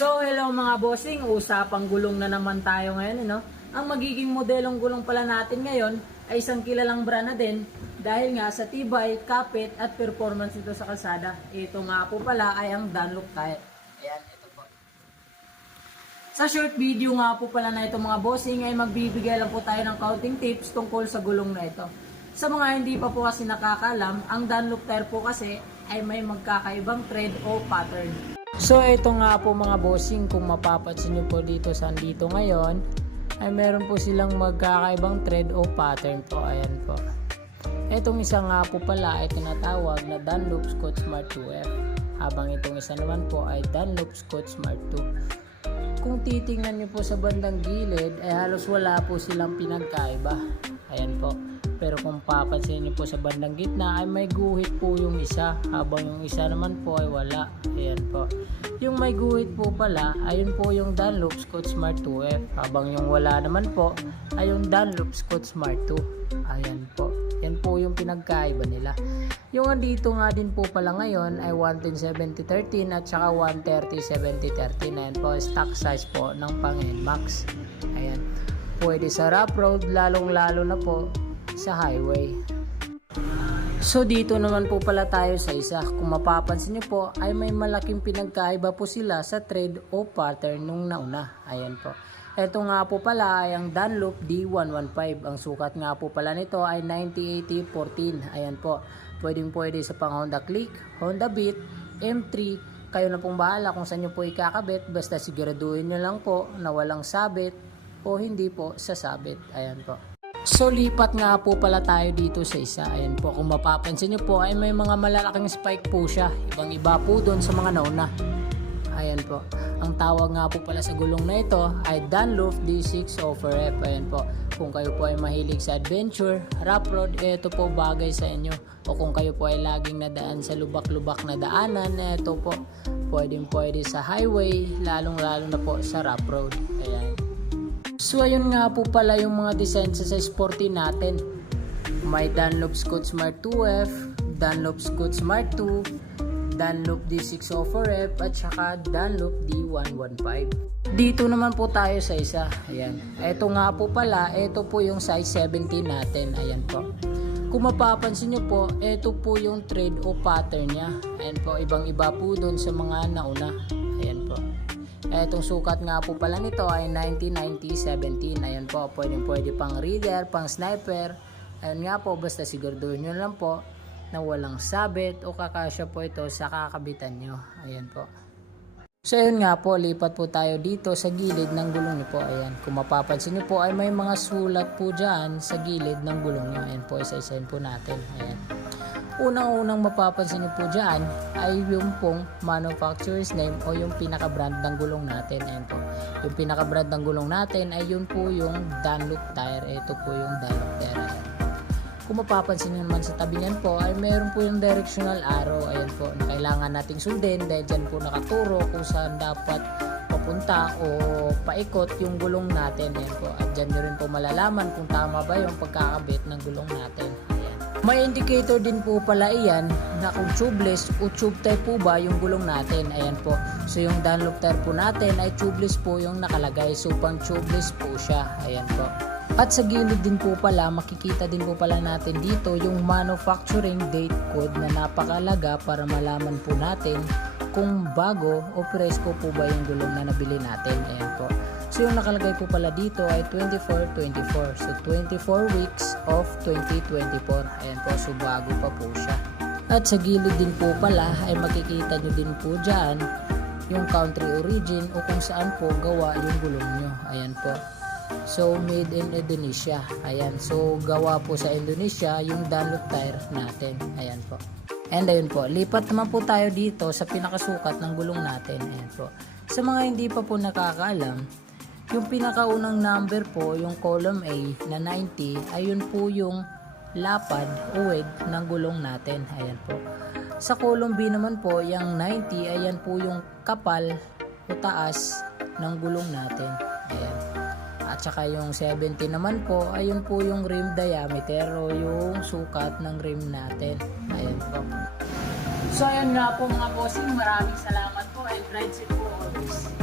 So hello mga bossing, usapang gulong na naman tayo ngayon, no? Ang magiging modelong gulong pala natin ngayon ay isang kilalang brand na din dahil nga sa tibay, kapit at performance nito sa kalsada. Ito nga po pala ay ang Dunlop tire. Ayan, ito po. Sa short video nga po pala na ito mga bossing ay magbibigay lang po tayo ng counting tips tungkol sa gulong na ito. Sa mga hindi pa po kasi nakakalam, ang Dunlop tire po kasi ay may magkakaibang tread o pattern. So ito nga po mga bossing, kung mapapansin nyo po dito sa andito ngayon ay meron po silang magkakaibang thread o pattern po. Ayan po. Itong isa nga po pala ay tinatawag na Dunlop Scotch Smart 2F, habang itong isa naman po ay Dunlop Scotch Smart 2. Kung titingnan nyo po sa bandang gilid ay halos wala po silang pinagkaiba. Ayan po. Pero kung papansin niyo po sa bandang gitna ay may guhit po yung isa, habang yung isa naman po ay wala. Ayan po. Yung may guhit po pala, ayun po yung Dunlop Scotch Smart 2F, habang yung wala naman po ay yung Dunlop Scotch Smart 2. Ayan po. Yan po yung pinagkaiba nila. Yung andito nga din po pala ngayon ay 110/70/13 at saka 130/70/13. Ayan po, stock size po ng pang NMAX. Ayan. Pwede sa rough road, lalong-lalo na po sa highway. So dito naman po pala tayo sa isa. Kung mapapansin nyo po ay may malaking pinagkaiba po sila sa thread o pattern nung nauna. Ayan po. Ito nga po pala ay ang Dunlop D115. Ang sukat nga po pala nito ay 90/80/14. Ayan po. Pwede sa pang Honda Click, Honda Beat, M3. Kayo na pong bahala kung saan nyo po ikakabit. Basta siguraduhin nyo lang po na walang sabit o hindi po sasabit. Ayan po. So lipat nga po pala tayo dito sa isa. Ayan po, kung mapapansin nyo po ay may mga malalaking spike po siya. Ibang iba po doon sa mga nauna. Ayan po. Ang tawag nga po pala sa gulong na ito ay Dunlop D6 Offer F. Ayan po. Kung kayo po ay mahilig sa adventure, rough road, ito po bagay sa inyo. O kung kayo po ay laging nadaan sa lubak-lubak na daanan, ito po. Pwede sa highway, lalong-lalo na po sa rough road. Ayan. So ayun nga po pala yung mga design sa sporty natin. May Dunlop Scotch Smart 2F, Dunlop Scotch Smart 2, Dunlop D6 Offer F at saka Dunlop D115. Dito naman po tayo sa isa. Ayan. Ito nga po pala, ito po yung size 17 natin. Ayan po. Kung mapapansin nyo po, ito po yung thread o pattern nya. Ayan po, ibang iba po doon sa mga nauna. Ayan po. Etong sukat nga po pala nito ay 90/90/17. Ayan po, pwede pang reader, pang sniper. Ayan nga po, basta siguraduhin nyo lang po na walang sabit o kakasya po ito sa kakabitan nyo. Ayan po. So ayun nga po, lipat po tayo dito sa gilid ng gulong nyo po. Ayan, kung mapapansin nyo po ay may mga sulat po dyan sa gilid ng gulong nyo. Ayan po, isa-isahin po natin. Ayan. Unang-unang mapapansin nyo po dyan ay yung pong manufacturer's name o yung pinaka-brand ng gulong natin. Ayan po. Yung pinaka-brand ng gulong natin ay yun po yung Dunlop tire. Ito po yung Dunlop tire. Ayan. Kung mapapansin nyo naman sa tabi niyan po ay meron po yung directional arrow. Ayan po. Na kailangan nating sundin dahil dyan po nakaturo kung saan dapat papunta o paikot yung gulong natin. Ayan po. At dyan nyo rin po malalaman kung tama ba yung pagkakabit ng gulong natin. May indicator din po pala iyan na kung tubeless o tube type po ba yung gulong natin. Ayan po. So yung Dunlop tire po natin ay tubeless po yung nakalagay. So pang tubeless po siya. Ayan po. At sa gilid din po pala, makikita din po pala natin dito yung manufacturing date code na napakalaga para malaman po natin kung bago o presko po ba yung gulong na nabili natin. Ayan po. So yung nakalagay po pala dito ay 24/24. So 24 weeks of 2024. Ayan po, so bago pa po siya. At sa gilid din po pala ay makikita nyo din po dyan yung country origin o kung saan po gawa yung gulong nyo. Ayan po. So made in Indonesia. Ayan, so gawa po sa Indonesia yung Dunlop tire natin. Ayan po. And ayun po, lipat naman po tayo dito sa pinakasukat ng gulong natin. Ayan po. Sa mga hindi pa po nakakaalam, yung pinakaunang number po, yung column A na 90, ayun po yung lapad o width ng gulong natin. Ayan po. Sa column B naman po, yung 90, ayan po yung kapal o taas ng gulong natin. Ayan. At saka yung 70 naman po, ayun po yung rim diameter o yung sukat ng rim natin. Ayan po. So ayun nga po mga bossing, maraming salamat po and ride safe po always.